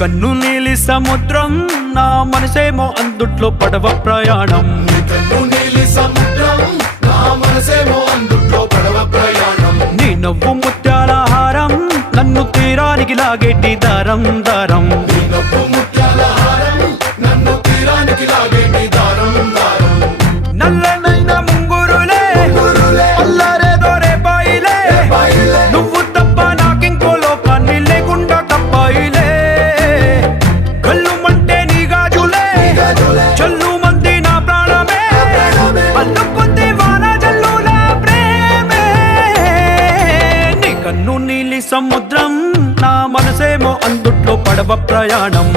కన్ను నీలి సముద్రం నా మనసేమో అందుట్లో పడవ ప్రయాణం. కన్ను నీలి సముద్రం నా మనసేమో అందుట్లో పడవ ప్రయాణం. నీ నవ్వు ముత్యాల హారం నన్ను తీరానికి లాగేటి దారం దారం. నీ నవ్వు ముత్యాల హారం నన్ను తీరానికి లాగేటి దారం దారం. నల్లనైన ముంగురులే అల్లారేదో రేపాయిలే, నువ్వు తప్ప నాకింకో లోకాన్ని లేకుండా కప్పాయిలే. కళ్ళు మంటే నీ గాజులే చల్లు మంది నా ప్రాణమే, అల్లుకుంది వాన జల్లుల ప్రేమే. నీ కన్ను నీలి సముద్రం నా మనసేమో అందుట్లో పడవ ప్రయాణం.